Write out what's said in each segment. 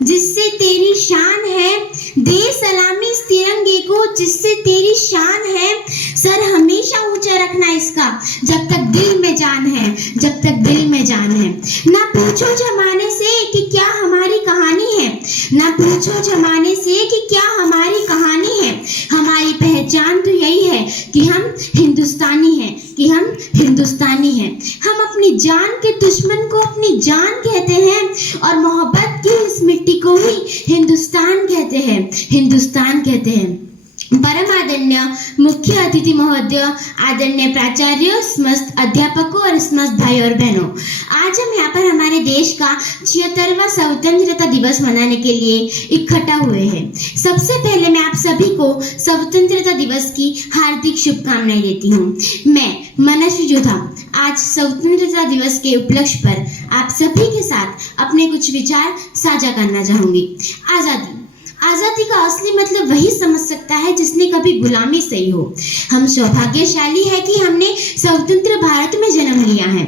जिससे तेरी शान है, दे सलामी इस तिरंगे को जिससे तेरी शान है। सर हमेशा ऊंचा रखना इसका, जब तक दिल में जान है, जब तक दिल में जान है। ना पूछो जमाने से कि क्या हमारी कहानी है, ना पूछो जमाने से कि क्या हमारी कहानी है। हमारी पहचान तो यही है कि हम हिंदुस्तानी हैं, कि हम हिंदुस्तानी हैं। हम अपनी जान के दुश्मन को अपनी जान कहते हैं और मोहब्बत की इस मिट्टी को ही हिंदुस्तान कहते हैं, हिंदुस्तान कहते हैं। परम आदरणीय मुख्य अतिथि महोदय, आदरणीय प्राचार्य, समस्त अध्यापकों और समस्त भाई और बहनों, आज हम यहाँ पर हमारे देश का 76वां स्वतंत्रता दिवस मनाने के लिए इकट्ठा हुए हैं। सबसे पहले मैं आप सभी को स्वतंत्रता दिवस की हार्दिक शुभकामनाएं देती हूँ। मैं मनस्वी जोधा आज स्वतंत्रता दिवस के उपलक्ष्य पर आप सभी के साथ अपने कुछ विचार साझा करना चाहूंगी। आजादी का असली मतलब वही समझ सकता है जिसने कभी गुलामी सही हो। हम सौभाग्यशाली है कि हमने स्वतंत्र भारत में जन्म लिया है।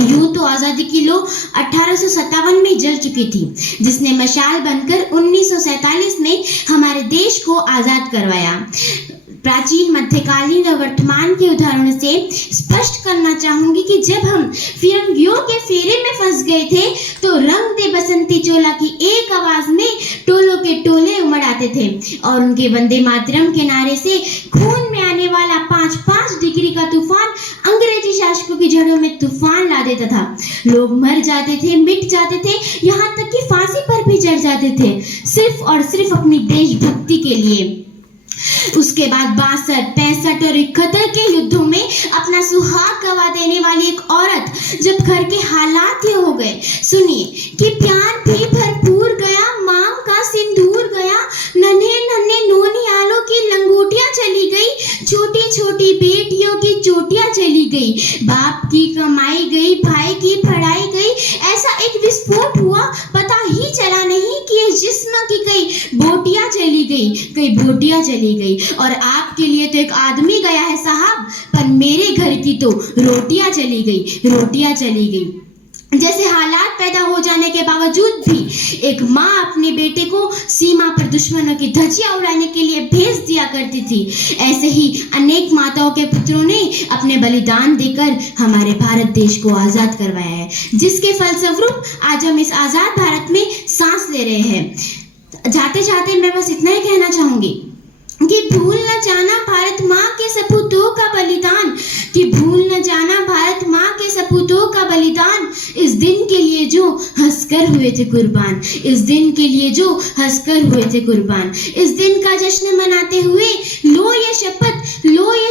यूं तो आजादी की लौ 1857 में जल चुकी थी, जिसने मशाल बनकर 1947 में हमारे देश को आजाद करवाया। प्राचीन, मध्यकालीन और वर्तमान के उदाहरणों से स्पष्ट करना चाहूंगी कि जब हम फिरंगियों के फेरे में फंस गए थे तो रंग दे बसंती चोला की एक आवाज में टोलों के टोले उमड़ आते थे और उनके वंदे मातरम के नारे से खून में आने वाला 5-5 डिग्री का तूफान अंग्रेजी शासकों की जड़ों में तूफान ला देता था। लोग मर जाते थे, मिट जाते थे, यहाँ तक कि फांसी पर भी चढ़ जाते थे, सिर्फ और सिर्फ अपनी देशभक्ति के लिए। उसके बाद 62, 65 और 71 के युद्धों में अपना सुहाग गवा देने वाली एक औरत जब घर के हालात ये हो गए, सुनिए कि प्यार भी भरपूर गया, मांग का सिंदूर गया, नन्हे नन्हे नोनियालों की लंगोटियां चली गई, छोटी छोटी बेटियों की चोटियां चली गई, बाप की कमाई गई, भाई की पढ़ाई गई। ऐसा एक विस्फोट हुआ, पता ही चला नहीं कि इस जिस्म की कई बोटियां चली गई, कई बोटियां चली गई। और आपके लिए तो एक आदमी गया है साहब, पर मेरे घर की तो रोटियां चली गई, रोटियां चली गई। जैसे हालात पैदा हो जाने के बावजूद भी एक माँ अपने बेटे को सीमा पर दुश्मनों की धज्जियां उड़ाने के लिए भेज दिया करती थी, ऐसे ही अनेक माताओं के पुत्रों ने अपने बलिदान देकर हमारे भारत देश को आजाद करवाया है, जिसके फलस्वरूप आज हम इस आजाद भारत में सांस ले रहे हैं। जाते जाते मैं बस इतना ही कहना चाहूंगी कि भूल न जाना भारत माँ के सपूतों का बलिदान, कि भूल न जाना भारत माँ के सपूतों का बलिदान। इस दिन के लिए जो हंसकर हुए थे कुर्बान, इस दिन के लिए जो हंसकर हुए थे कुर्बान। इस दिन का जश्न मनाते हुए लो ये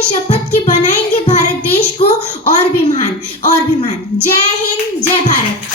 शपथ कि बनाएंगे भारत देश को और भी महान, और भी महान। जय हिंद, जय भारत।